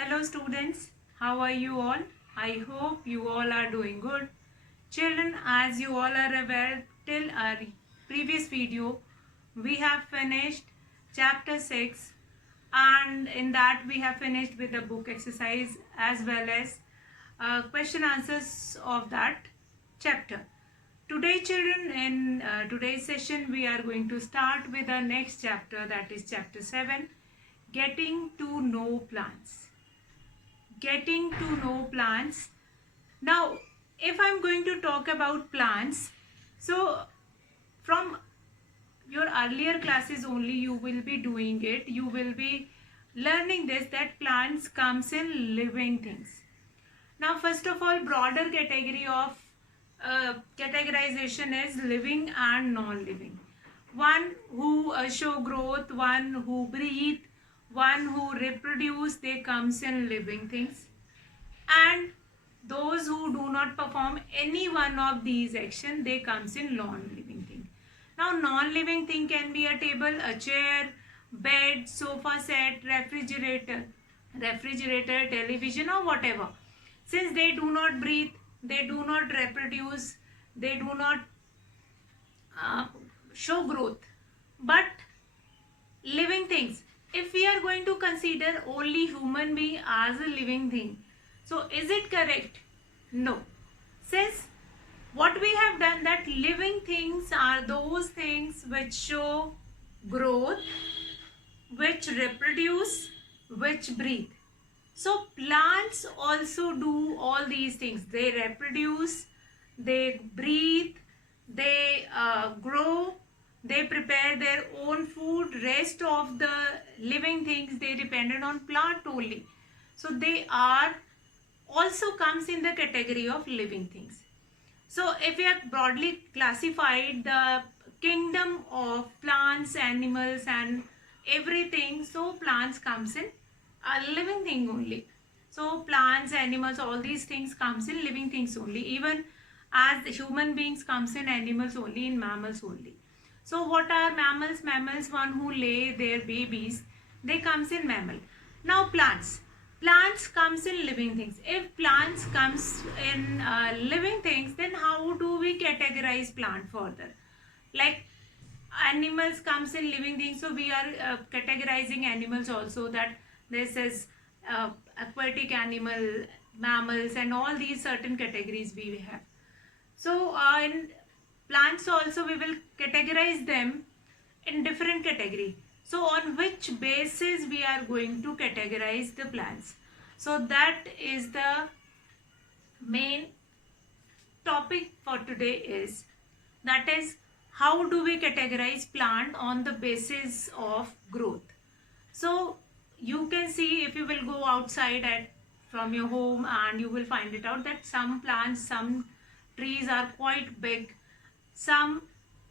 Hello students, how are you all? I hope you all are doing good. Children, as you all are aware, till our previous video, we have finished chapter 6 and in that we have finished with the book exercise as well as question answers of that chapter. Today children, in today's session, we are going to start with the next chapter, that is chapter 7, Getting to Know Plants. Getting to know plants. Now, if I'm going to talk about plants, so from your earlier classes only you will be doing it. You will be learning this, that plants comes in living things. Now, first of all, broader category of categorization is living and non-living. One who show growth, one who breathe, one who reproduce, they comes in living things, and those who do not perform any one of these action, they comes in non-living thing. Now non-living thing can be a table, a chair, bed, sofa set, refrigerator, television, or whatever. Since they do not breathe, they do not reproduce, they do not uh, show growth, but living things, if we are going to consider only human being as a living thing, so is it correct? No. Since what we have done, that living things are those things which show growth, which reproduce, which breathe. So plants also do all these things. They reproduce, they breathe, they grow, they prepare their own food. Rest of the living things, they depended on plant only. So they are also comes in the category of living things. So if we have broadly classified the kingdom of plants, animals and everything, so plants comes in a living thing only. So plants, animals, all these things comes in living things only. Even as the human beings comes in animals only, in mammals only. So what are mammals? Mammals, one who lay their babies, they comes in mammal. Now plants. Plants comes in living things. If plants comes in living things, then how do we categorize plant further? Like animals comes in living things, so we are categorizing animals also, that this is aquatic animal, mammals, and all these certain categories we have. So in plants also we will categorize them in different category. So on which basis we are going to categorize the plants? So that is the main topic for today, is that is how do we categorize plant on the basis of growth. So you can see, if you will go outside from your home, and you will find it out that some plants, some trees are quite big, some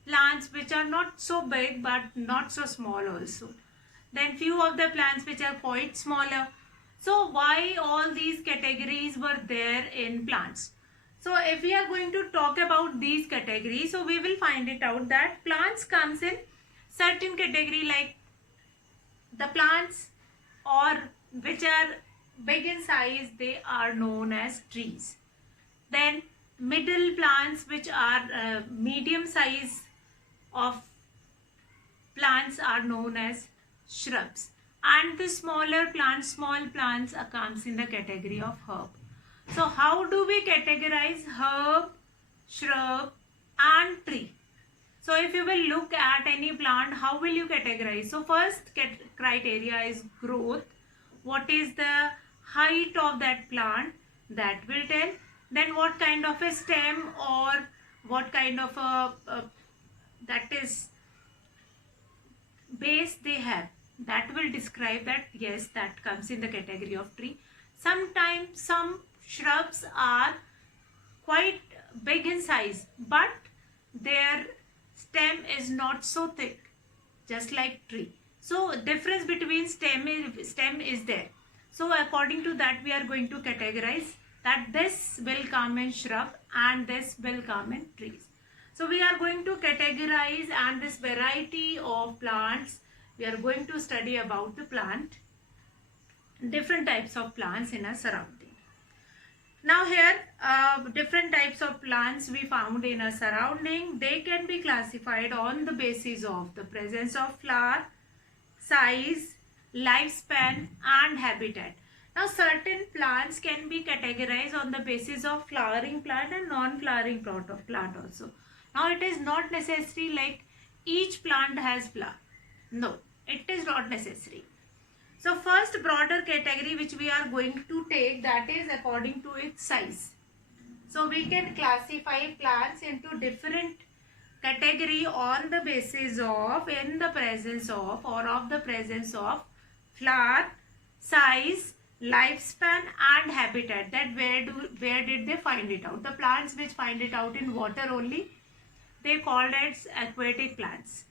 plants which are not so big but not so small also, then few of the plants which are quite smaller. So why all these categories were there in plants? So if we are going to talk about these categories, so we will find it out that plants comes in certain category, like the plants or which are big in size, they are known as trees. Then middle plants which are medium size of plants are known as shrubs, and the smaller plants, small plants, comes in the category of herb. So how do we categorize herb, shrub and tree? So if you will look at any plant, how will you categorize? So first criteria is growth. What is the height of that plant? That will tell. Then what kind of a stem or what kind of a that is base they have, that will describe that yes, that comes in the category of tree. Sometimes some shrubs are quite big in size, but their stem is not so thick, just like tree. So difference between stem is there. So according to that we are going to categorize that this will come in shrub and this will come in trees. So we are going to categorize, and this variety of plants we are going to study about the plant. different types of plants in our surrounding. Now here, different types of plants we found in our surrounding. They can be classified on the basis of the presence of flower, size, lifespan and habitat. Now certain plants can be categorized on the basis of flowering plant and non-flowering plant also. Now it is not necessary like each plant has flower. No, it is not necessary. So first broader category which we are going to take, that is according to its size. So we can classify plants into different category on the basis of in the presence of or of the presence of flower, size, lifespan and habitat. That where did they find it out? The plants which find it out in water only, they called as aquatic plants.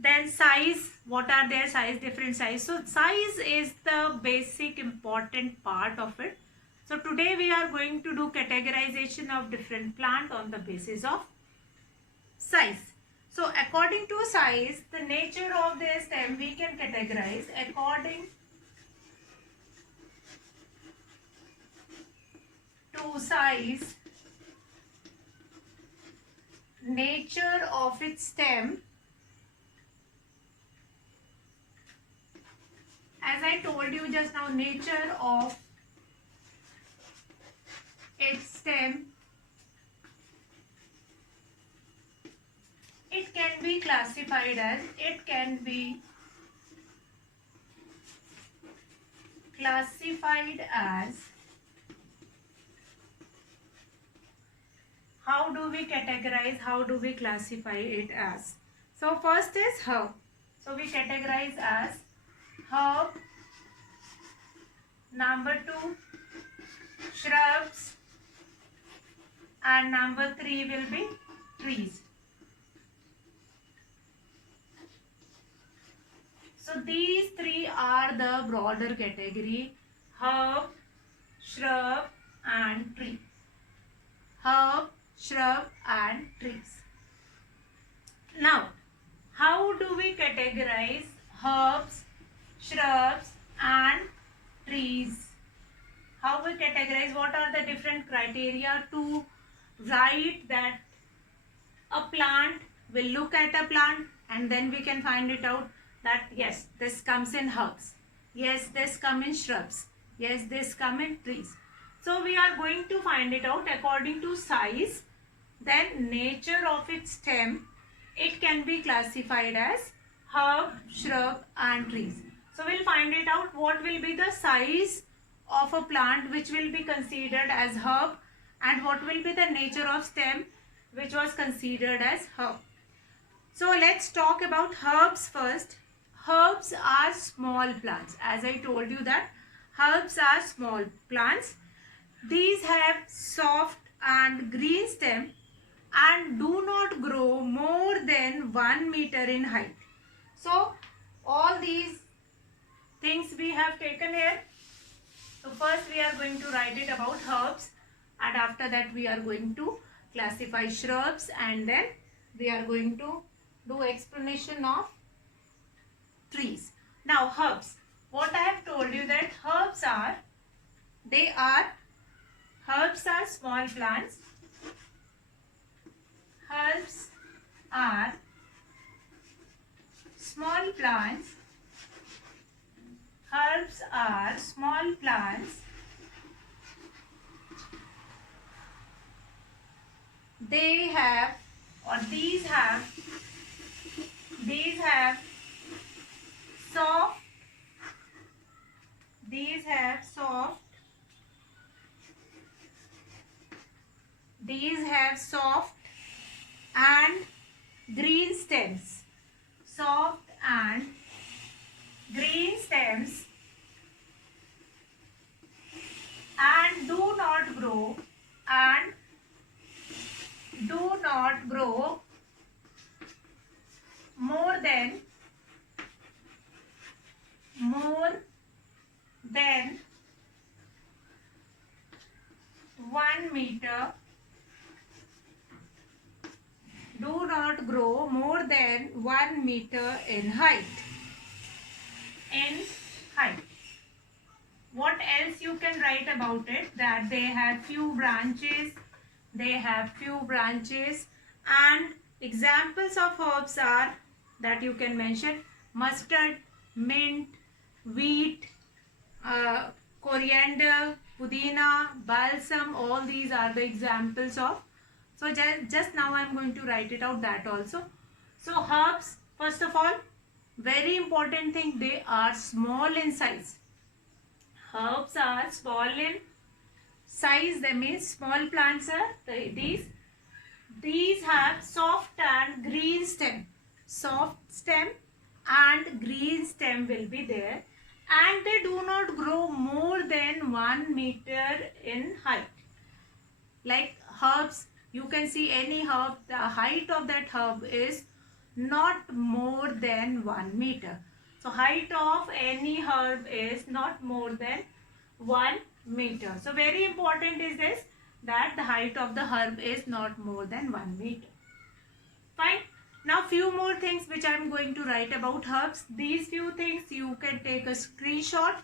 Then size, what are their size? Different size. So size is the basic important part of it. So today we are going to do categorization of different plant on the basis of size. So according to size, the nature of their stem we can categorize according to size, nature of its stem. As I told you just now, nature of its stem, it can be classified as, how do we categorize, how do we classify it as? So first is herb. So we categorize as herb. Number 2, shrubs. And number 3 will be trees. So these three are the broader category: herb, shrub and tree. Herb, shrub and trees. Now, how do we categorize herbs, shrubs and trees? How we categorize? What are the different criteria to write that a plant? We'll look at a plant and then we can find it out that yes, this comes in herbs, yes, this comes in shrubs, yes, this comes in trees. So we are going to find it out according to size, then nature of its stem. It can be classified as herb, shrub and trees. So we'll find it out what will be the size of a plant which will be considered as herb and what will be the nature of stem which was considered as herb. So let's talk about herbs first. Herbs are small plants. As I told you that herbs are small plants. These have soft and green stem and do not grow more than 1 meter in height. So all these things we have taken here. So first we are going to write it about herbs and after that we are going to classify shrubs and then we are going to do explanation of trees. Now herbs, what I have told you that herbs are small plants. Herbs are small plants. Herbs are small plants. These have soft and green stems. Soft and green stems and do not grow more than 1 meter. Do not grow more than 1 meter in height. what else you can write about it? That they have few branches. They have few branches. And examples of herbs are that you can mention mustard, mint, wheat, coriander, pudina, balsam. All these are the examples of. So just now I am going to write it out that also. So herbs, first of all, very important thing, they are small in size. Herbs are small in size. That means small plants are these have soft and green stem. Soft stem and green stem will be there, and they do not grow more than 1 meter in height. Like herbs, you can see any herb, the height of that herb is not more than 1 meter. So height of any herb is not more than 1 meter. So very important is this, that the height of the herb is not more than 1 meter. Fine. Now few more things which I am going to write about herbs. These few things you can take a screenshot,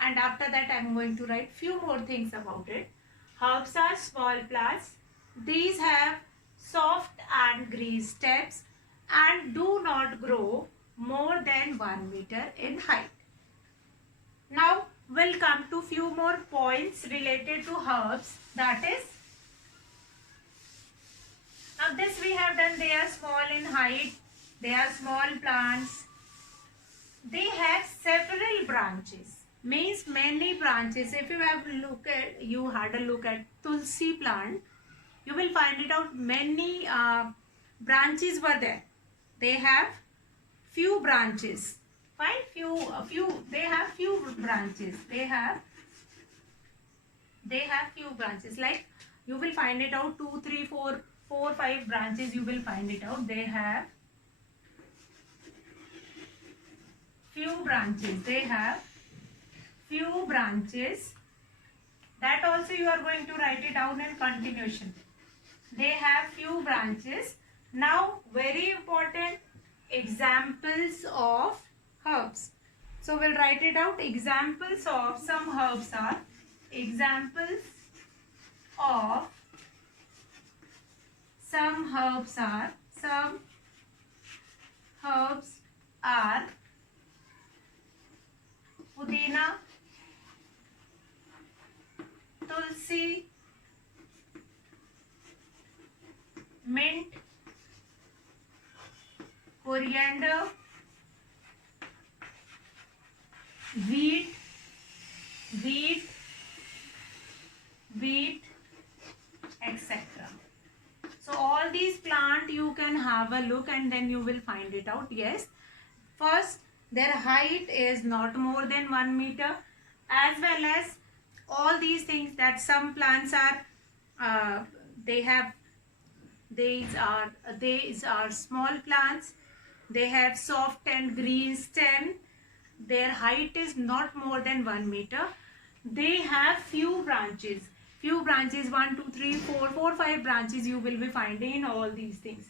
and after that I am going to write few more things about it. Herbs are small plants. These have soft and green stems and do not grow more than 1 meter in height. Now we'll come to few more points related to herbs. That is, now this we have done, they are small in height, they are small plants, they have several branches, means many branches. If you had a look at tulsi plant, you will find it out many branches were there. They have few branches. Fine, they have few branches. They have few branches. Like you will find it out 2, 3, 4, 5 branches. You will find it out. They have few branches. They have few branches. That also you are going to write it down in continuation. They have few branches. Now very important, examples of herbs. So we'll write it out. Examples of some herbs are, examples of some herbs are pudina, tulsi, mint, coriander, wheat, etc. So all these plant you can have a look and then you will find it out. Yes, first their height is not more than 1 meter, as well as all these things, that some plants are these are small plants. They have soft and green stem. Their height is not more than 1 meter. They have few branches. 1, 2, 3, 4, 5 branches you will be finding in all these things.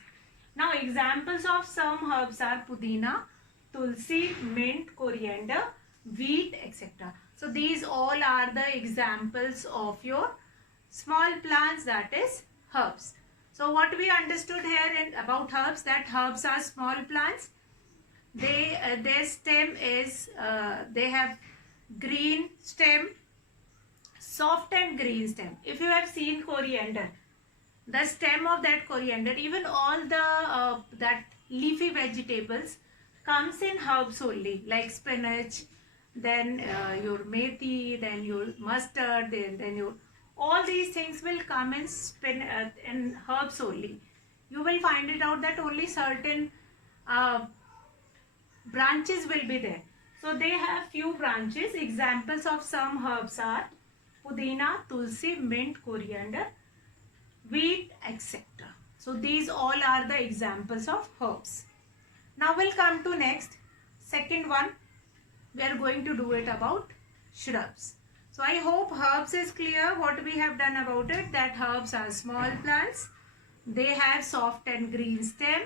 Now examples of some herbs are pudina, tulsi, mint, coriander, wheat, etc. So these all are the examples of your small plants, that is herbs. So what we understood here about herbs, that herbs are small plants. Their stem is they have green stem, soft and green stem. If you have seen coriander, the stem of that coriander, even all the that leafy vegetables comes in herbs only, like spinach, then your methi, then your mustard, then your, all these things will come in herbs only. You will find it out that only certain branches will be there. So they have few branches. Examples of some herbs are pudina, tulsi, mint, coriander, wheat, etc. So these all are the examples of herbs. Now we'll come to next, second one. We are going to do it about shrubs. So I hope herbs is clear what we have done about it, that herbs are small plants. They have soft and green stem.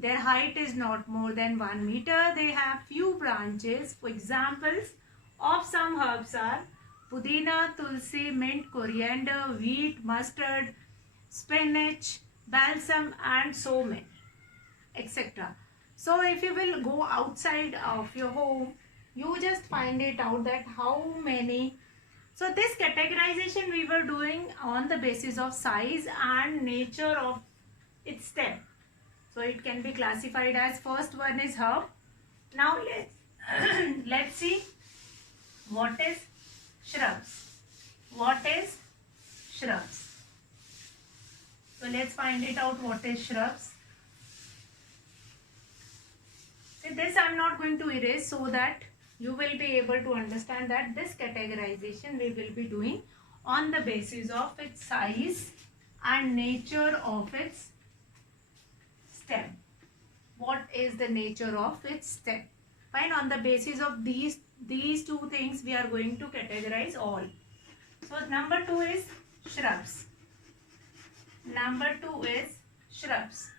Their height is not more than 1 meter. They have few branches. For examples of some herbs are pudina, tulsi, mint, coriander, wheat, mustard, spinach, balsam, and so many, etc. So if you will go outside of your home, you just find it out that how many. So this categorization we were doing on the basis of size and nature of its stem. So it can be classified as, first one is herb. Now let's let's see what is shrubs. What is shrubs? So let's find it out what is shrubs. See, this I am not going to erase so that you will be able to understand that this categorization we will be doing on the basis of its size and nature of its stem. What is the nature of its stem? Fine, on the basis of these two things we are going to categorize all. So number 2 is shrubs. Number 2 is shrubs.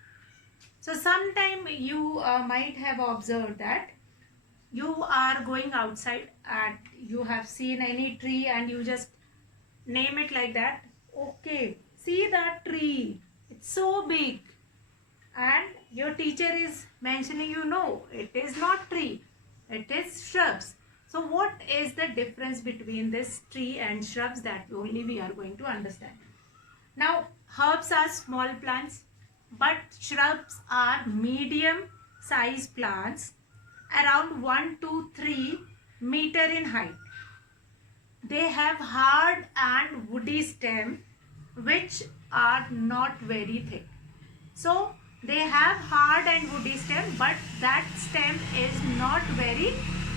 So sometime you might have observed that you are going outside and you have seen any tree and you just name it like that. Okay, see that tree, it's so big, and your teacher is mentioning, you know, it is not tree, it is shrubs. So what is the difference between this tree and shrubs? That only we are going to understand. Now herbs are small plants, but shrubs are medium size plants around 1 to 3 meter in height. They have hard and woody stem which are not very thick. So they have hard and woody stem, but that stem is not very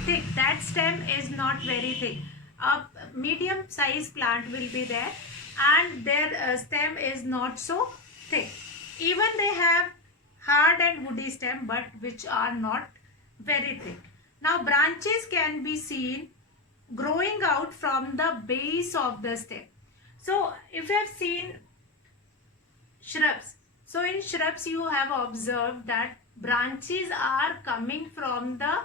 thick. That stem is not very thick. A medium size plant will be there and their stem is not so thick. Even they have hard and woody stem, but which are not very thick. Now branches can be seen growing out from the base of the stem. So if you have seen shrubs, so in shrubs you have observed that branches are coming from the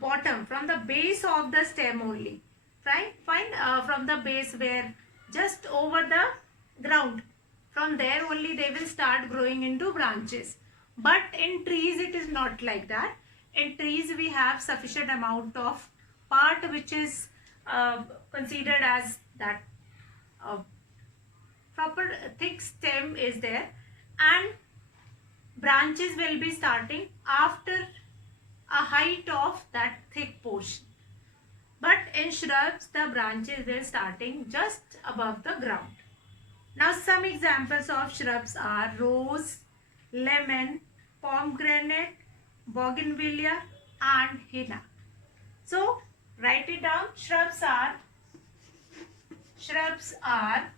bottom, from the base of the stem only. Fine, from the base, where just over the ground, from there only they will start growing into branches. But in trees it is not like that. In trees we have sufficient amount of part which is considered as that proper thick stem is there, and branches will be starting after a height of that thick portion. But in shrubs the branches will starting just above the ground. Now some examples of shrubs are rose, lemon, pomegranate, bougainvillea, and henna. So write it down. Shrubs are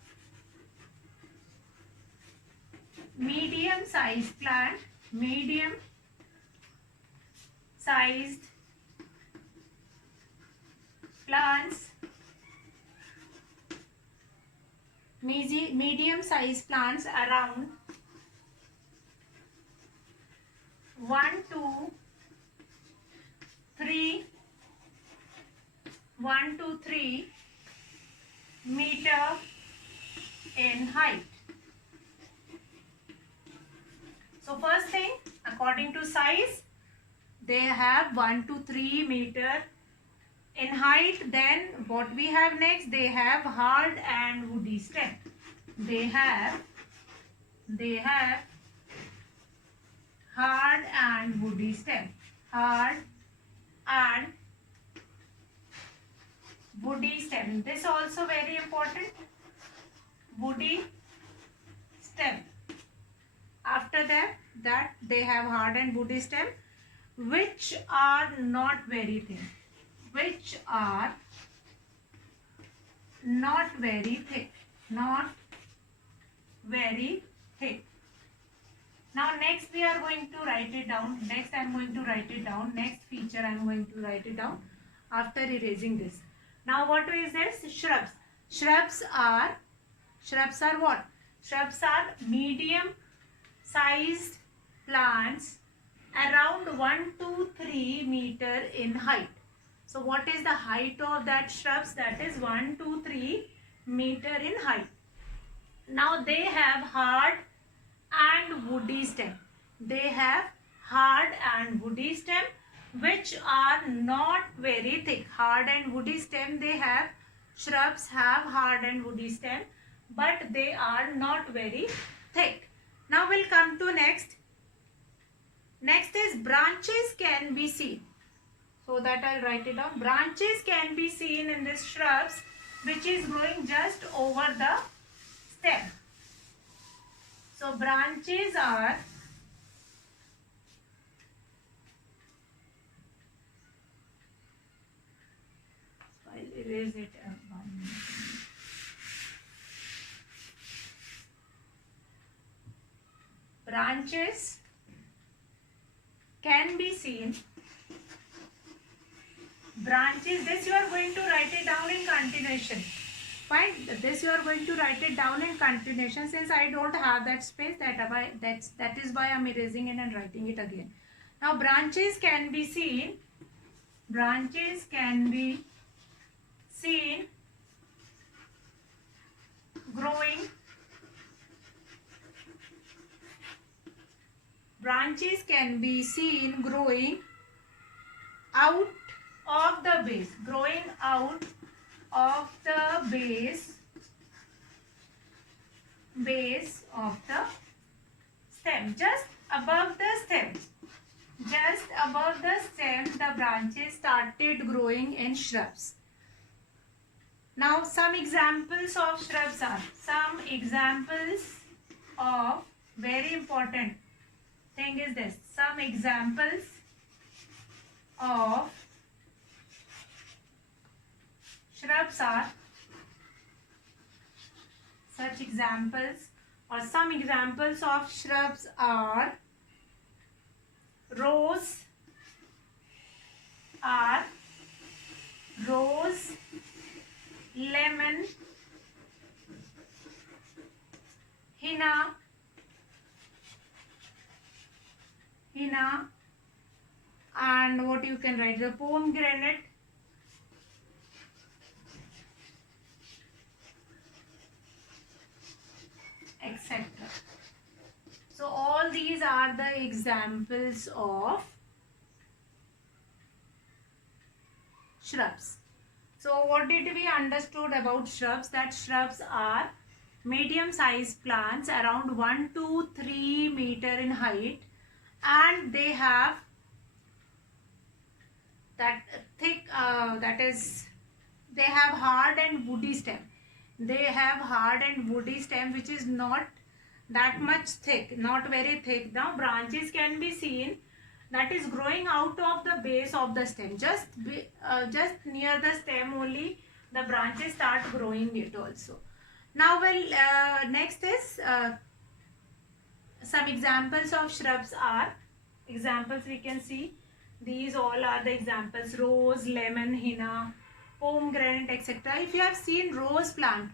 medium sized plant, medium sized plants, medium sized plants around 1 to 3 meter in height. So first thing, according to size, they have 1 to 3 meter in height. Then what we have next, they have hard and woody stem. They have hard and woody stem. Hard and woody stem. This also very important. Woody stem. After that they have hard and woody stem which are not very thin. Which are not very thick. Not very thick. Now next we are going to write it down. Next I am going to write it down. Next feature I am going to write it down after erasing this. Now what is this? Shrubs. Shrubs are what? Shrubs are medium sized plants around 1 to 3 meter in height. So what is the height of that shrubs? That is 1 to 3 meter in height. Now they have hard and woody stem. They have hard and woody stem which are not very thick. Hard and woody stem they have. Shrubs have hard and woody stem, but they are not very thick. Now we'll come to next. Next is branches can be seen. So that I'll write it down. Branches can be seen in this shrubs which is growing just over the stem. So branches are I'll erase it. Branches can be seen. Branches, this you are going to write it down in continuation. Fine, this you are going to write it down in continuation. Since I don't have that space, that is why I am erasing it and writing it again. Now branches can be seen. Branches can be seen growing. Branches can be seen growing out of the base. Growing out of the base of the stem. Just above the stem. Just above the stem, the branches started growing in shrubs. Now some examples of shrubs are. Some examples of, very important thing is this. Some examples of shrubs are, such examples or some examples of shrubs are rose, lemon, henna, and what you can write, the pomegranate, etc. So all these are the examples of shrubs. So what did we understood about shrubs? That shrubs are medium-sized plants around 1 to 3 meter in height, and they have that thick, they have hard and woody stem. They have hard and woody stem which is not that much thick, not very thick. Now branches can be seen that is growing out of the base of the stem. Just near the stem only the branches start growing it also. Now next is some examples of shrubs are, examples we can see. These all are the examples: rose, lemon, henna, pomegranate, etc. If you have seen rose plant,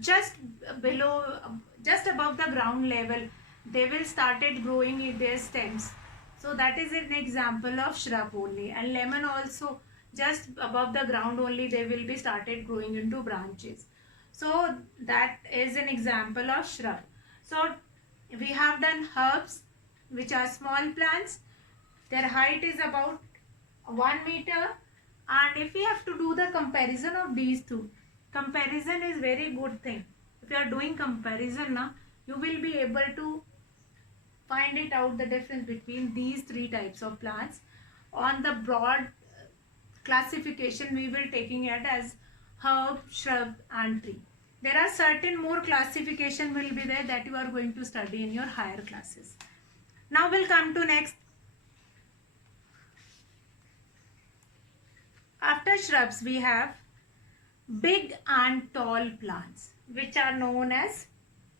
just below, just above the ground level, they will started growing in their stems. So that is an example of shrub only. And lemon also, just above the ground only, they will be started growing into branches. So that is an example of shrub. So we have done herbs, which are small plants. Their height is about 1 meter. And if we have to do the comparison of these two, comparison is very good thing. If you are doing comparison now, you will be able to find it out the difference between these three types of plants. On the broad classification, we will taking it as herb, shrub and tree. There are certain more classification will be there that you are going to study in your higher classes. Now we'll come to next. After shrubs, we have big and tall plants which are known as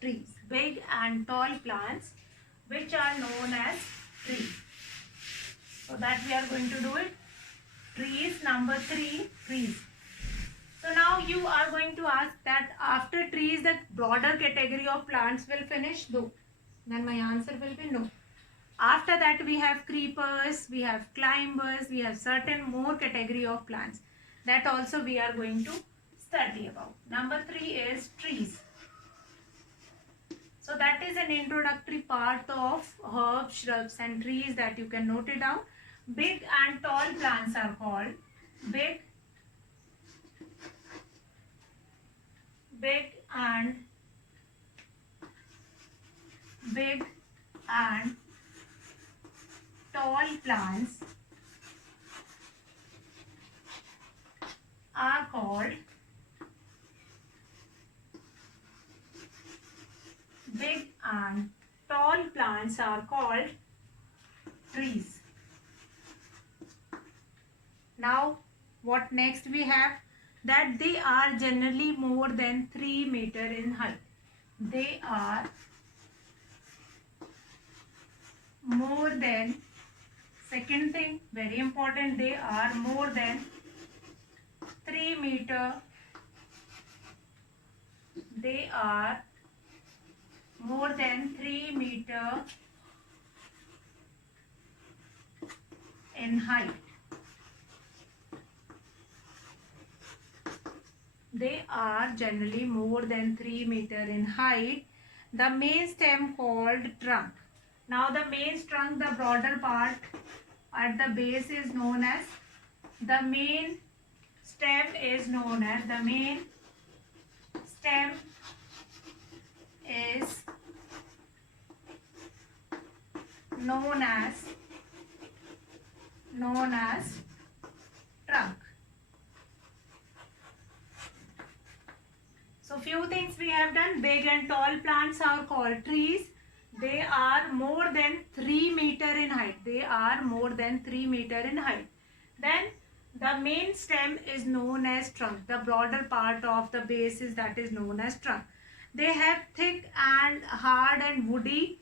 trees. Big and tall plants which are known as trees. So that we are going to do it. Trees, number 3, trees. So now you are going to ask that after trees the broader category of plants will finish? No. Then my answer will be no. After that we have creepers, we have climbers, we have certain more category of plants that also we are going to study about. Number 3 is trees. So that is an introductory part of herbs, shrubs and trees that you can note it down. Big and tall plants are called big and big and tall plants are called big and tall plants are called trees. Now what next we have, that they are generally more than 3 meter in height. They are more than, second thing very important, they are more than 3 meter. They are more than 3 meter in height. They are generally more than 3 meter in height. The main stem called trunk. Now the main trunk, the broader part at the base is known as, the main stem is known as, the main stem is known as trunk. So few things we have done. Big and tall plants are called trees. They are more than 3 meter in height. They are more than 3 meter in height. Then the main stem is known as trunk. The broader part of the base is that is known as trunk. They have thick and hard and woody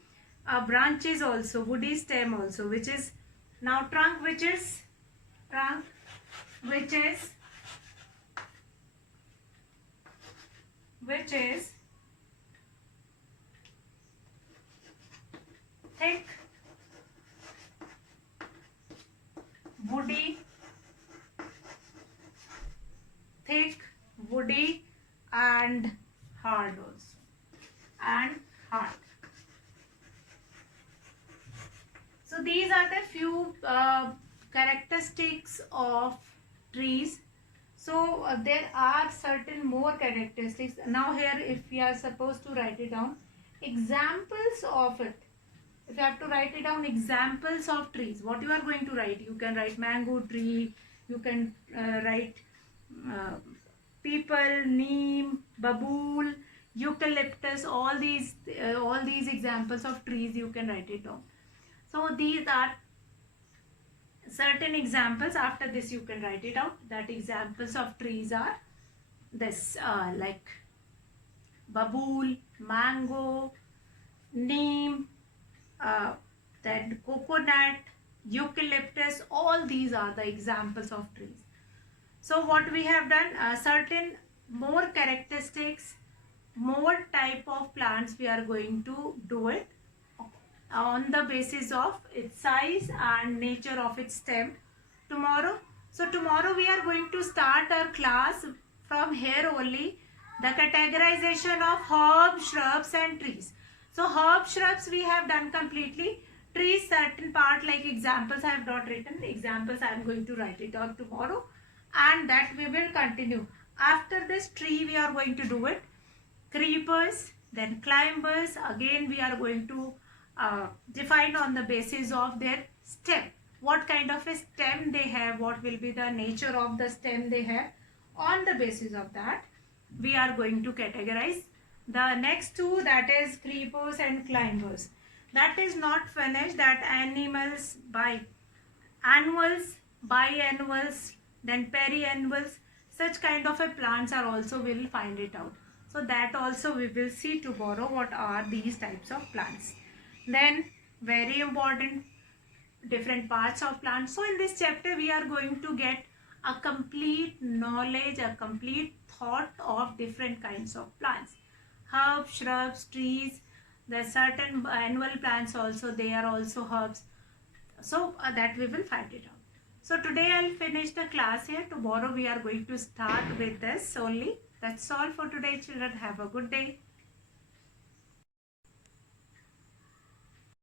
branches also, woody stem also, which is now trunk, which is thick, woody, and hard also, and hard. So these are the few characteristics of trees. So there are certain more characteristics. Now here, if we are supposed to write it down, examples of it. If you have to write it down, examples of trees, what you are going to write? You can write mango tree, you can write peepal, neem, babool, eucalyptus, all these examples of trees you can write it down. So these are certain examples. After this you can write it out, that examples of trees are this, like babool, mango, neem, then coconut, eucalyptus, all these are the examples of trees. So what we have done, certain more characteristics, more type of plants we are going to do it on the basis of its size and nature of its stem tomorrow. So tomorrow we are going to start our class from here only, the categorization of herbs, shrubs and trees. So herbs, shrubs we have done completely. Trees, certain part like examples I have not written. Examples I am going to write it out tomorrow, and that we will continue. After this tree we are going to do it. Creepers, then climbers, again we are going to define on the basis of their stem. What kind of a stem they have, what will be the nature of the stem they have. On the basis of that, we are going to categorize. The next two, that is creepers and climbers. That is not finished, that animals by annuals, biannuals, then periannuals, such kind of a plants are also, we will find it out. So that also we will see tomorrow, what are these types of plants. Then very important, different parts of plants. So in this chapter we are going to get a complete knowledge, a complete thought of different kinds of plants, herbs, shrubs, trees, There are certain annual plants also, they are also herbs. So that we will find it out. So today I'll finish the class here. Tomorrow we are going to start with this only. That's all for today, children. Have a good day.